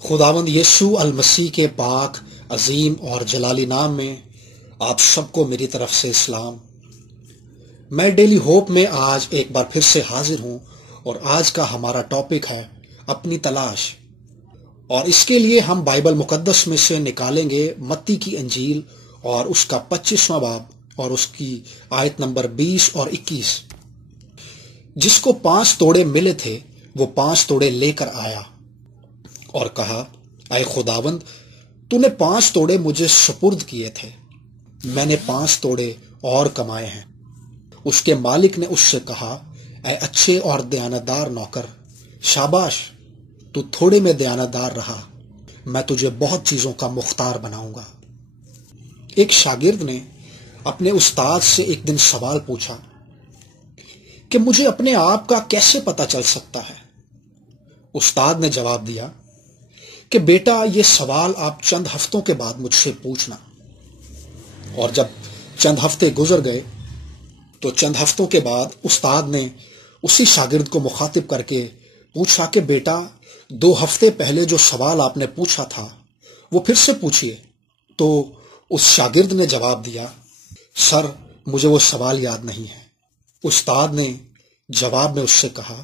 خداوند یسوع المسیح کے پاک عظیم اور جلالی نام میں آپ سب کو میری طرف سے اسلام۔ میں ڈیلی ہوپ میں آج ایک بار پھر سے حاضر ہوں اور آج کا ہمارا ٹاپک ہے اپنی تلاش، اور اس کے لیے ہم بائبل مقدس میں سے نکالیں گے متی کی انجیل اور اس کا 25واں باب اور اس کی آیت نمبر 20 اور 21۔ جس کو 5 توڑے ملے تھے وہ 5 توڑے لے کر آیا اور کہا، اے خداوند، تو نے 5 توڑے مجھے سپرد کیے تھے، میں نے 5 توڑے اور کمائے ہیں۔ اس کے مالک نے اس سے کہا، اے اچھے اور دیانتدار نوکر، شاباش، تو تھوڑے میں دیانتدار رہا، میں تجھے بہت چیزوں کا مختار بناؤں گا۔ ایک شاگرد نے اپنے استاد سے ایک دن سوال پوچھا کہ مجھے اپنے آپ کا کیسے پتہ چل سکتا ہے؟ استاد نے جواب دیا کہ بیٹا، یہ سوال آپ چند ہفتوں کے بعد مجھ سے پوچھنا۔ اور جب چند ہفتے گزر گئے تو چند ہفتوں کے بعد استاد نے اسی شاگرد کو مخاطب کر کے پوچھا کہ بیٹا، 2 ہفتے پہلے جو سوال آپ نے پوچھا تھا وہ پھر سے پوچھئے۔ تو اس شاگرد نے جواب دیا، سر، مجھے وہ سوال یاد نہیں ہے۔ استاد نے جواب میں اس سے کہا،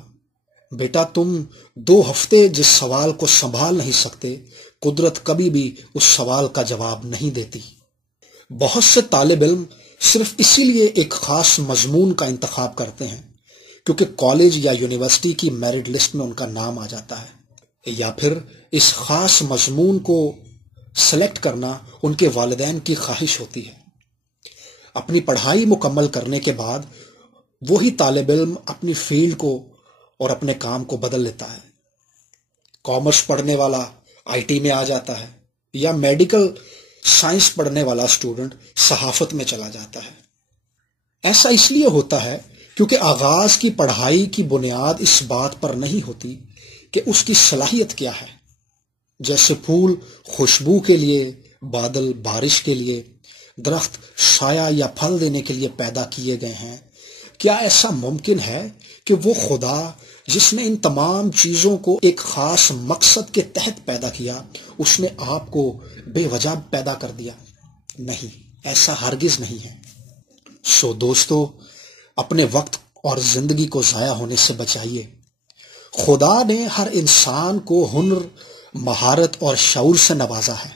بیٹا، تم 2 ہفتے جس سوال کو سنبھال نہیں سکتے، قدرت کبھی بھی اس سوال کا جواب نہیں دیتی۔ بہت سے طالب علم صرف اسی لیے ایک خاص مضمون کا انتخاب کرتے ہیں کیونکہ کالج یا یونیورسٹی کی میرٹ لسٹ میں ان کا نام آ جاتا ہے، یا پھر اس خاص مضمون کو سلیکٹ کرنا ان کے والدین کی خواہش ہوتی ہے۔ اپنی پڑھائی مکمل کرنے کے بعد وہی طالب علم اپنی فیلڈ کو اور اپنے کام کو بدل لیتا ہے۔ کامرس پڑھنے والا IT میں آ جاتا ہے، یا میڈیکل سائنس پڑھنے والا اسٹوڈنٹ صحافت میں چلا جاتا ہے۔ ایسا اس لیے ہوتا ہے کیونکہ آغاز کی پڑھائی کی بنیاد اس بات پر نہیں ہوتی کہ اس کی صلاحیت کیا ہے۔ جیسے پھول خوشبو کے لیے، بادل بارش کے لیے، درخت سایہ یا پھل دینے کے لیے پیدا کیے گئے ہیں، کیا ایسا ممکن ہے کہ وہ خدا جس نے ان تمام چیزوں کو ایک خاص مقصد کے تحت پیدا کیا، اس نے آپ کو بے وجہ پیدا کر دیا؟ نہیں، ایسا ہرگز نہیں ہے۔ دوستو، اپنے وقت اور زندگی کو ضائع ہونے سے بچائیے۔ خدا نے ہر انسان کو ہنر، مہارت اور شعور سے نوازا ہے۔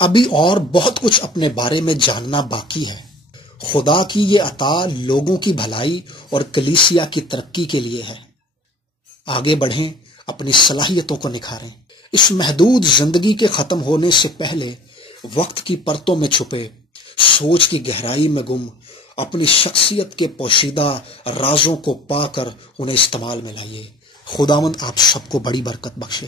ابھی اور بہت کچھ اپنے بارے میں جاننا باقی ہے۔ خدا کی یہ عطا لوگوں کی بھلائی اور کلیسیا کی ترقی کے لیے ہے۔ آگے بڑھیں، اپنی صلاحیتوں کو نکھاریں۔ اس محدود زندگی کے ختم ہونے سے پہلے وقت کی پرتوں میں چھپے، سوچ کی گہرائی میں گم اپنی شخصیت کے پوشیدہ رازوں کو پا کر انہیں استعمال میں لائیے۔ خداوند آپ سب کو بڑی برکت بخشے۔